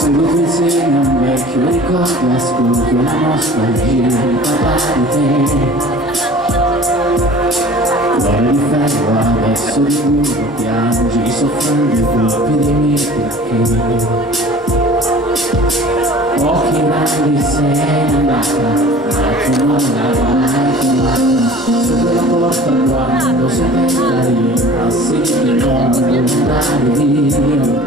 Seduto insieme a un vecchio ricordo, ascolto la nostalgia di parlare di te. Cuore di ferro adesso di burro, piangi soffrendo i colpi dei miei perché. Pochi grandi sei andata, ma tu non l'hai mai chiamata. Sopra la porta quando sei andata, passi di non andare via.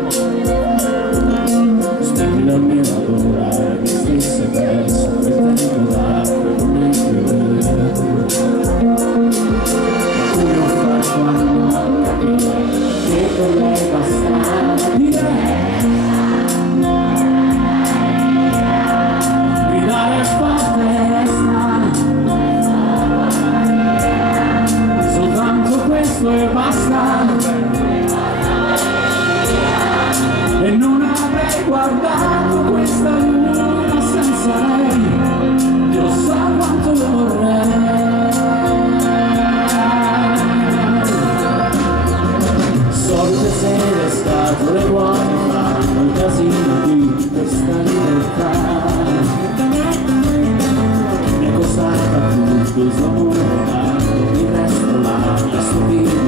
Spegni la mia paura, che stesse verso quel tempo d'acqua non è più. Come ho fatto a non capire che per lei bastava dire. E basta, e non avrei guardato questa luna senza lei, Dio sa quanto lo vorrei. Solite sere scatole vuote fanno il casino di questa libertà. Mi è costata tutto il suo amore, il resto la mia stupidità.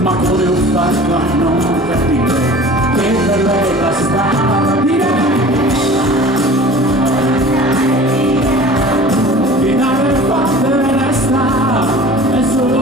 Ma come ho fatto a non capire che per lei bastava dire di dare forte resta e solo